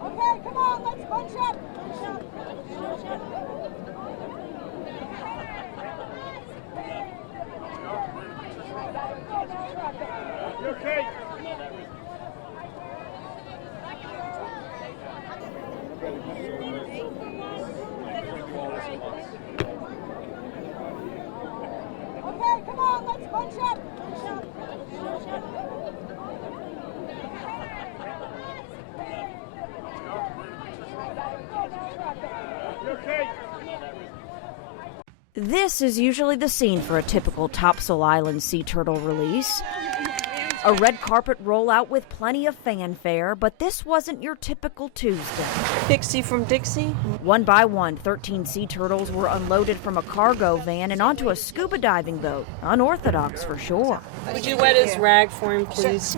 Okay, come on, let's bunch up. Okay. Okay, come on, let's bunch up. Okay. This is usually the scene for a typical Topsail Island sea turtle release. A red carpet rollout with plenty of fanfare, but this wasn't your typical Tuesday. Pixie from Dixie? One by one, 13 sea turtles were unloaded from a cargo van and onto a scuba diving boat. Unorthodox for sure. Would you wet his rag for him, please?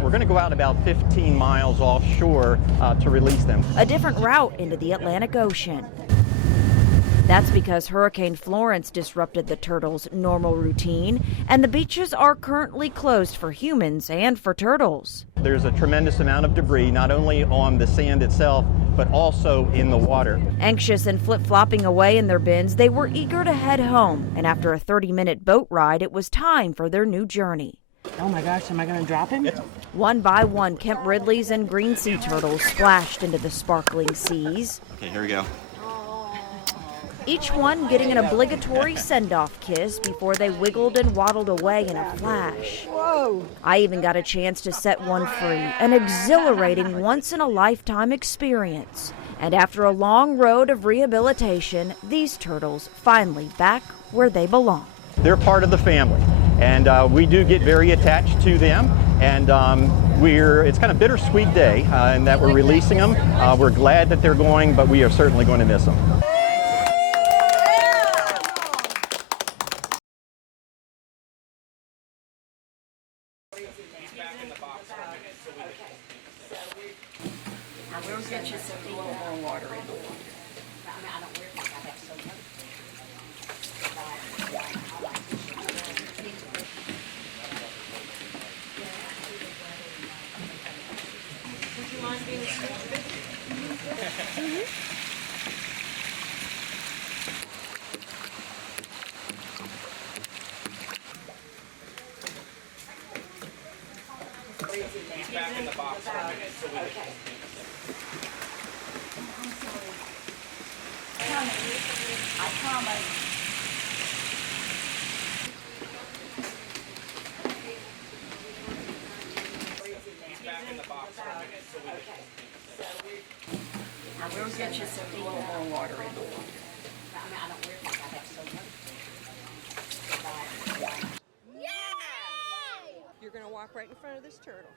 We're going to go out about 15 miles offshore to release them. A different route into the Atlantic Ocean. That's because Hurricane Florence disrupted the turtles' normal routine, and the beaches are currently closed for humans and for turtles. There's a tremendous amount of debris, not only on the sand itself, but also in the water. Anxious and flip-flopping away in their bins, they were eager to head home, and after a 30-minute boat ride, it was time for their new journey. Oh my gosh, am I going to drop him? One by one, Kemp Ridleys and green sea turtles splashed into the sparkling seas. Okay, here we go. Each one getting an obligatory send-off kiss before they wiggled and waddled away in a flash. Whoa! I even got a chance to set one free, an exhilarating once-in-a-lifetime experience. And after a long road of rehabilitation, these turtles finally back where they belong. They're part of the family, and we do get very attached to them, and it's kind of a bittersweet day in that we're releasing them. We're glad that they're going, but we are certainly going to miss them. We'll get you a little more water in the water. Would you mind being a steward? He's back in the box for a minute, so we We'll get you a little more water in the water. You're going to walk right in front of this turtle.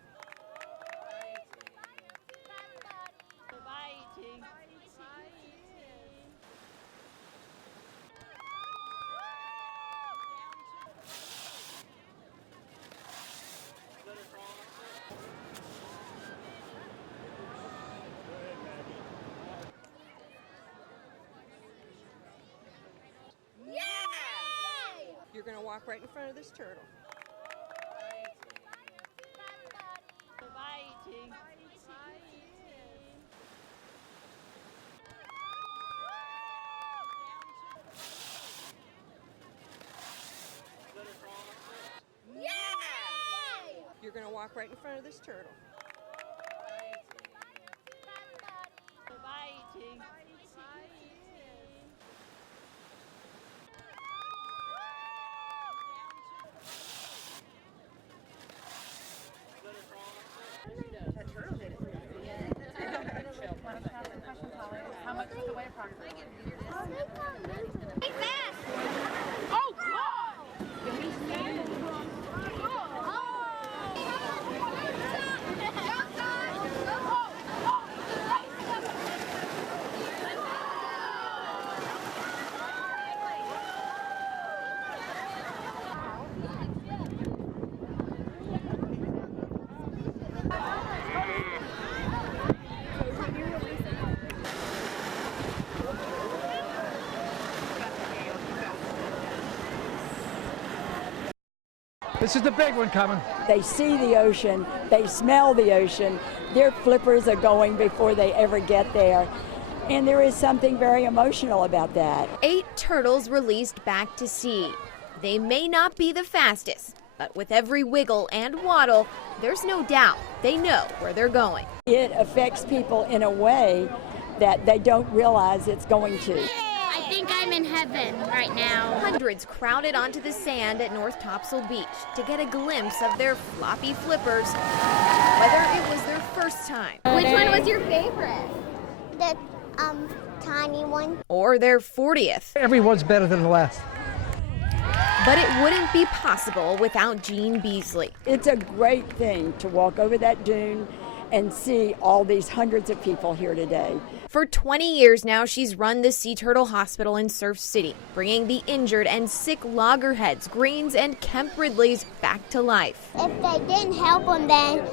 You're going to walk right in front of this turtle. You're going to walk right in front of this turtle. How much is the weight approximately? This is the big one coming. They see the ocean, they smell the ocean, their flippers are going before they ever get there. And there is something very emotional about that. 8 turtles released back to sea. They may not be the fastest, but with every wiggle and waddle, there's no doubt they know where they're going. It affects people in a way that they don't realize it's going to. I think I'm in heaven right now. Hundreds crowded onto the sand at North Topsail Beach to get a glimpse of their floppy flippers, whether it was their first time. Which one was your favorite? The tiny one. Or their 40th. Everyone's better than the last. But it wouldn't be possible without Jean Beasley. It's a great thing to walk over that dune and see all these hundreds of people here today. For 20 years now, she's run the Sea Turtle Hospital in Surf City, bringing the injured and sick loggerheads, greens, and Kemp Ridleys back to life. If they didn't help them, then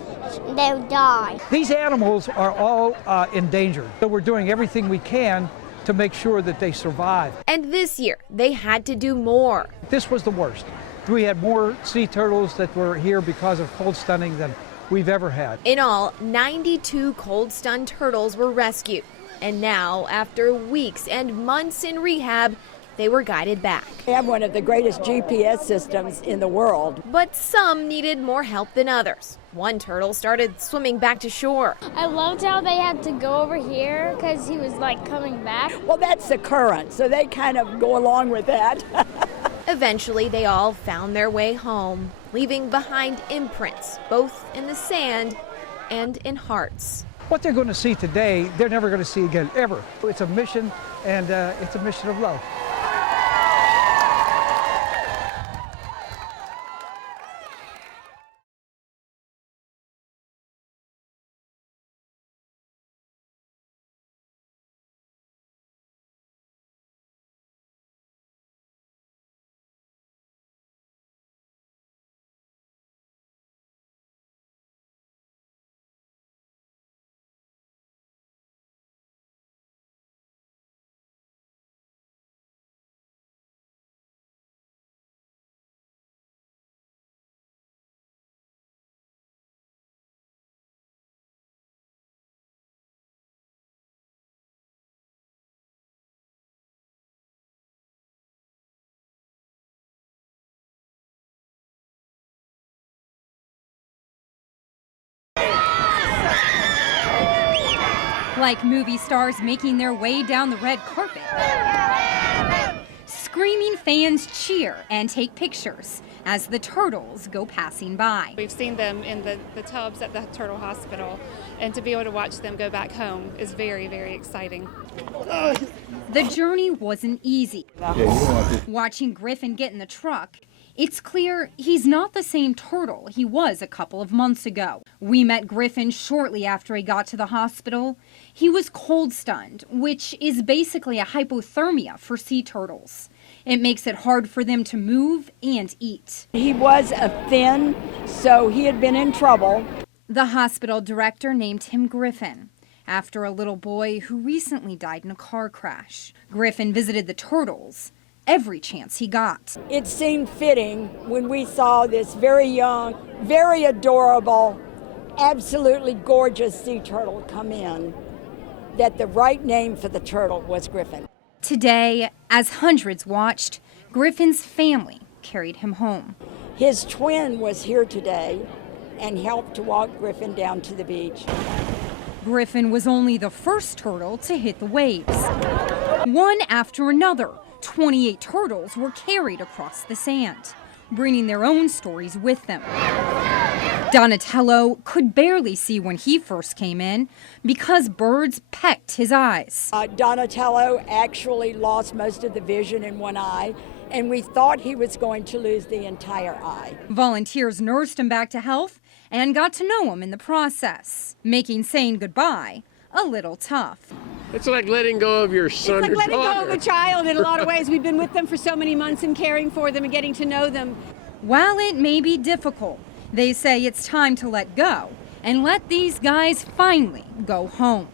they would die. These animals are all endangered, so we're doing everything we can to make sure that they survive. And this year, they had to do more. This was the worst. We had more sea turtles that were here because of cold stunning than we've ever had. In all, 92 cold-stunned turtles were rescued. And now, after weeks and months in rehab, they were guided back. We have one of the greatest GPS systems in the world. But some needed more help than others. One turtle started swimming back to shore. I loved how they had to go over here because he was like coming back. Well, that's the current, so they kind of go along with that. Eventually, they all found their way home, leaving behind imprints, both in the sand and in hearts. What they're going to see today, they're never going to see again, ever. It's a mission, and it's a mission of love. Like movie stars making their way down the red carpet. Screaming fans cheer and take pictures as the turtles go passing by. We've seen them in the tubs at the Turtle Hospital, and to be able to watch them go back home is very, very exciting. The journey wasn't easy. Watching Griffin get in the truck, it's clear he's not the same turtle he was a couple of months ago. We met Griffin shortly after he got to the hospital. He was cold stunned, which is basically a hypothermia for sea turtles. It makes it hard for them to move and eat. He was a thin, so he had been in trouble. The hospital director named him Griffin, after a little boy who recently died in a car crash. Griffin visited the turtles every chance he got. It seemed fitting when we saw this very young, very adorable, absolutely gorgeous sea turtle come in, that the right name for the turtle was Griffin. Today, as hundreds watched, Griffin's family carried him home. His twin was here today and helped to walk Griffin down to the beach. Griffin was only the first turtle to hit the waves. One after another, 28 turtles were carried across the sand, bringing their own stories with them. Donatello could barely see when he first came in because birds pecked his eyes. Donatello actually lost most of the vision in one eye, and we thought he was going to lose the entire eye. Volunteers nursed him back to health and got to know him in the process, making saying goodbye a little tough. It's like letting go of your son or daughter. It's like letting go of a child in a lot of ways. We've been with them for so many months and caring for them and getting to know them. While it may be difficult, they say it's time to let go and let these guys finally go home.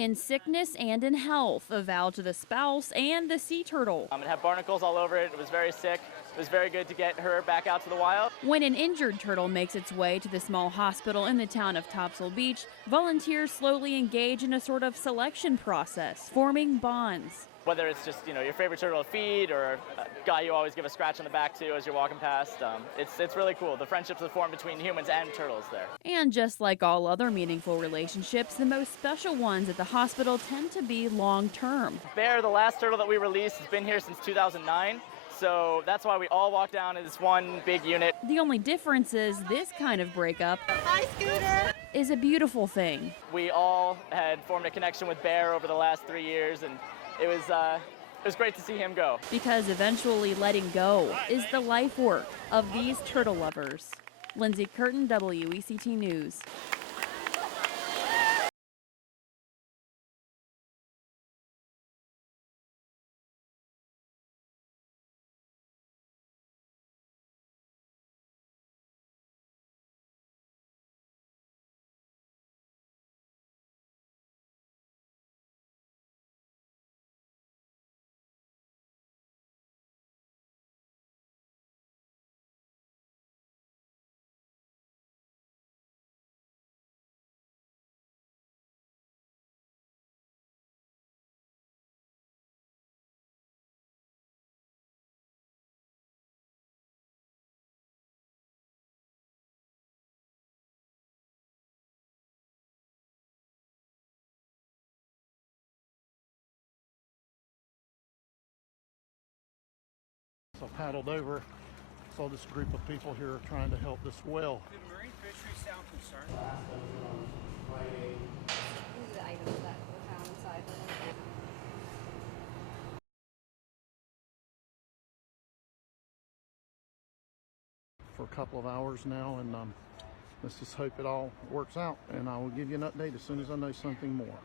In sickness and in health, a vow to the spouse and the sea turtle. It had barnacles all over it. It was very sick. It was very good to get her back out to the wild. When an injured turtle makes its way to the small hospital in the town of Topsail Beach, volunteers slowly engage in a sort of selection process, forming bonds. Whether it's just, your favorite turtle to feed or a guy you always give a scratch on the back to as you're walking past, it's really cool. The friendships that form between humans and turtles there. And just like all other meaningful relationships, the most special ones at the hospital tend to be long-term. Bear, the last turtle that we released, has been here since 2009. So that's why we all walk down in this one big unit. The only difference is this kind of breakup is a beautiful thing. We all had formed a connection with Bear over the last 3 years, and it was great to see him go. Because eventually letting go is the life work of these turtle lovers. Lindsay Curtin, WECT News. So I paddled over, saw this group of people here trying to help this whale. Did marine fisheries sound concerned? These are the items that were found inside. For a couple of hours now, and let's just hope it all works out, and I will give you an update as soon as I know something more.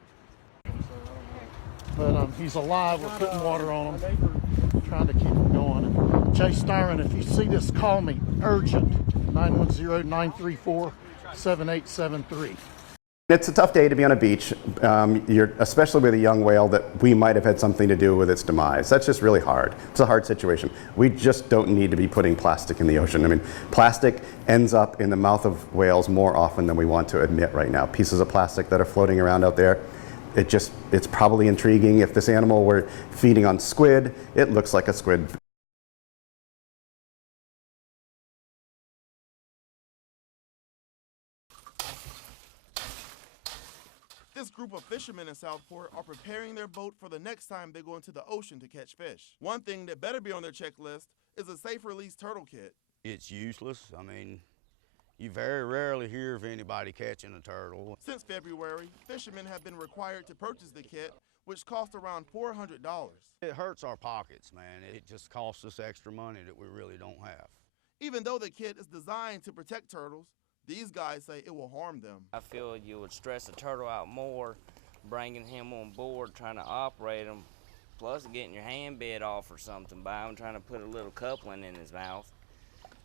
But he's alive. We're putting water on him, trying to keep him going. Jay Styron, if you see this, call me urgent. 910-934-7873. It's a tough day to be on a beach, especially with a young whale that we might have had something to do with its demise. That's just really hard. It's a hard situation. We just don't need to be putting plastic in the ocean. I mean, plastic ends up in the mouth of whales more often than we want to admit right now. Pieces of plastic that are floating around out there. It's probably intriguing. If this animal were feeding on squid, it looks like a squid. This group of fishermen in Southport are preparing their boat for the next time they go into the ocean to catch fish. One thing that better be on their checklist is a safe release turtle kit. It's useless. I mean, you very rarely hear of anybody catching a turtle. Since February, fishermen have been required to purchase the kit, which costs around $400. It hurts our pockets, man. It just costs us extra money that we really don't have. Even though the kit is designed to protect turtles, these guys say it will harm them. I feel you would stress a turtle out more, bringing him on board, trying to operate him, plus getting your hand bit off or something by him, trying to put a little coupling in his mouth.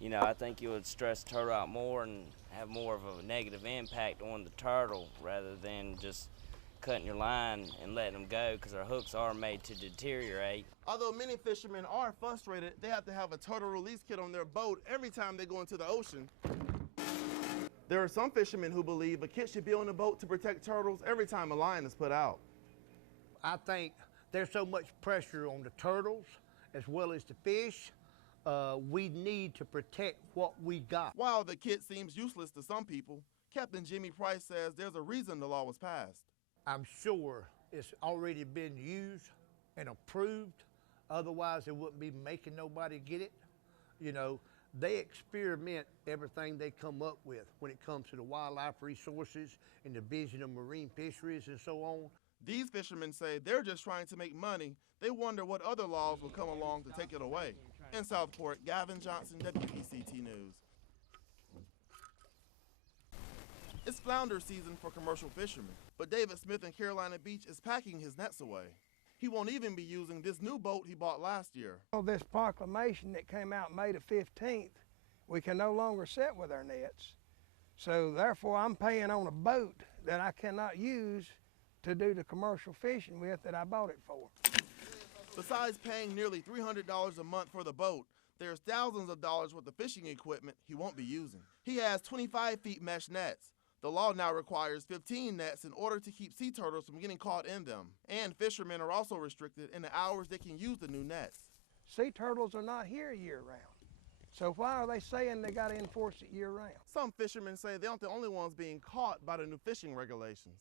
I think you would stress the turtle out more and have more of a negative impact on the turtle rather than just cutting your line and letting them go, because our hooks are made to deteriorate. Although many fishermen are frustrated, they have to have a turtle release kit on their boat every time they go into the ocean. There are some fishermen who believe a kit should be on the boat to protect turtles every time a line is put out. I think there's so much pressure on the turtles as well as the fish. We need to protect what we got. While the kit seems useless to some people, Captain Jimmy Price says there's a reason the law was passed. I'm sure it's already been used and approved. Otherwise, they wouldn't be making nobody get it. They experiment everything they come up with when it comes to the wildlife resources and the division of marine fisheries and so on. These fishermen say they're just trying to make money. They wonder what other laws will come along to take it away. In Southport, Gavin Johnson, WECT News. It's flounder season for commercial fishermen, but David Smith in Carolina Beach is packing his nets away. He won't even be using this new boat he bought last year. This proclamation that came out May the 15th, we can no longer set with our nets. So therefore I'm paying on a boat that I cannot use to do the commercial fishing with that I bought it for. Besides paying nearly $300 a month for the boat, there's thousands of dollars worth of fishing equipment he won't be using. He has 25 feet mesh nets. The law now requires 15 nets in order to keep sea turtles from getting caught in them. And fishermen are also restricted in the hours they can use the new nets. Sea turtles are not here year-round. So why are they saying they got to enforce it year-round? Some fishermen say they aren't the only ones being caught by the new fishing regulations.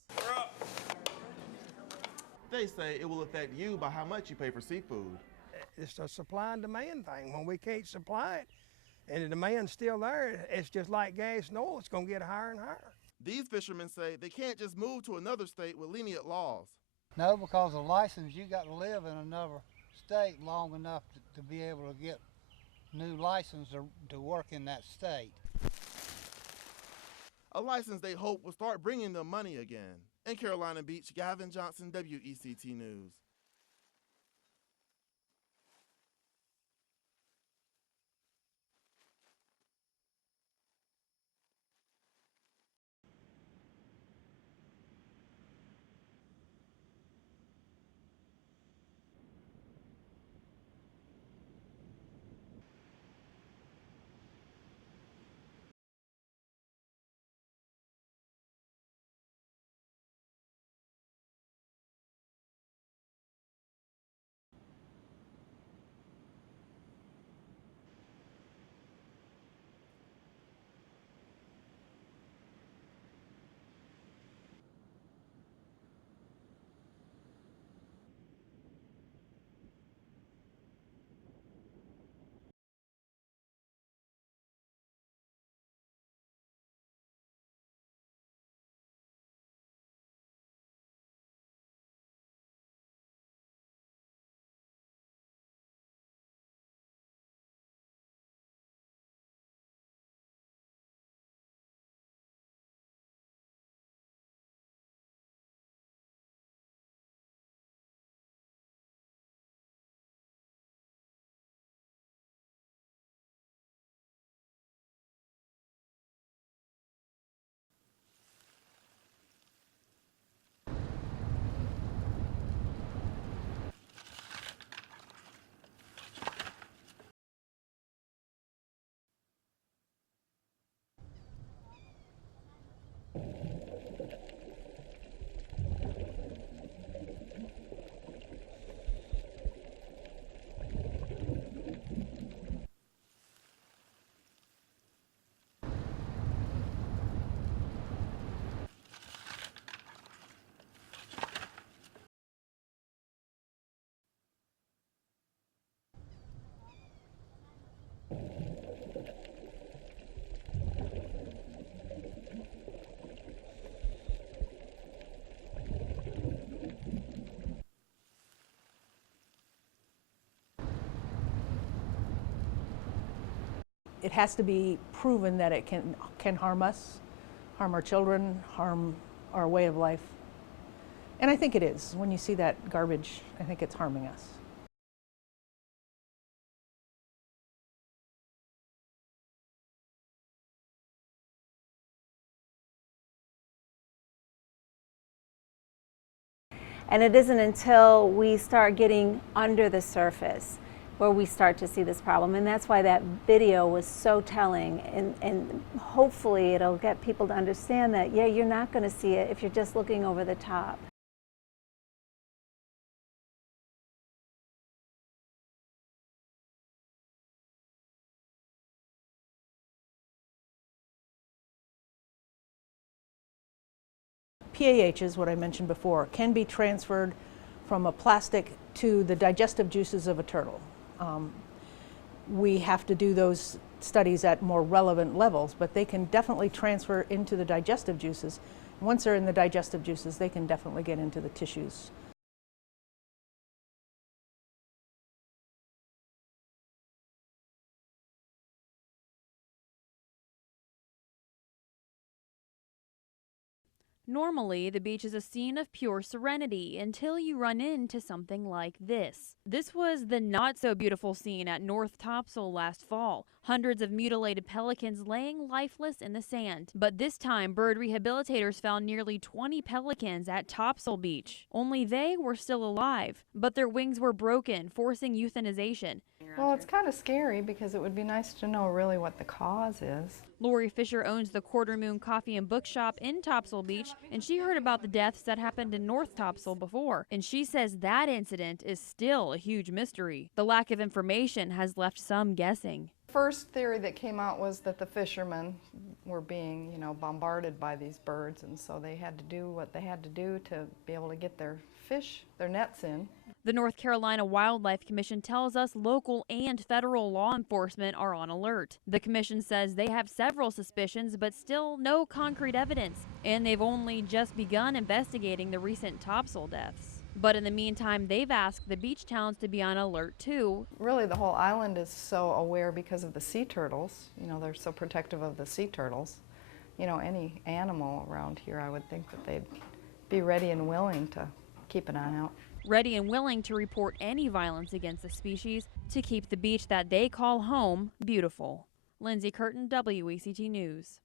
They say it will affect you by how much you pay for seafood. It's a supply and demand thing. When we can't supply it and the demand's still there, it's just like gas and oil. It's going to get higher and higher. These fishermen say they can't just move to another state with lenient laws. No, because a license, you got to live in another state long enough to be able to get new license to work in that state. A license they hope will start bringing them money again. In Carolina Beach, Gavin Johnson, WECT News. It has to be proven that it can harm us, harm our children, harm our way of life. And I think it is. When you see that garbage, I think it's harming us. And it isn't until we start getting under the surface where we start to see this problem. And that's why that video was so telling. And hopefully it'll get people to understand that, yeah, you're not going to see it if you're just looking over the top. PAH is what I mentioned before, can be transferred from a plastic to the digestive juices of a turtle. We have to do those studies at more relevant levels, but they can definitely transfer into the digestive juices. Once they're in the digestive juices, they can definitely get into the tissues. Normally, the beach is a scene of pure serenity until you run into something like this. This was the not-so-beautiful scene at North Topsail last fall. Hundreds of mutilated pelicans laying lifeless in the sand. But this time, bird rehabilitators found nearly 20 pelicans at Topsail Beach. Only they were still alive, but their wings were broken, forcing euthanization. Well, it's kind of scary because it would be nice to know really what the cause is. Lori Fisher owns the Quarter Moon Coffee and Bookshop in Topsail Beach, and she heard about the deaths that happened in North Topsail before. And she says that incident is still a huge mystery. The lack of information has left some guessing. First theory that came out was that the fishermen were being, bombarded by these birds, and so they had to do what they had to do to be able to get their fish, their nets in. The North Carolina Wildlife Commission tells us local and federal law enforcement are on alert. The commission says they have several suspicions, but still no concrete evidence, and they've only just begun investigating the recent topsail deaths. But in the meantime, they've asked the beach towns to be on alert too. Really, the whole island is so aware because of the sea turtles. They're so protective of the sea turtles. Any animal around here, I would think that they'd be ready and willing to keep an eye out. Ready and willing to report any violence against the species to keep the beach that they call home beautiful. Lindsay Curtin, WECT News.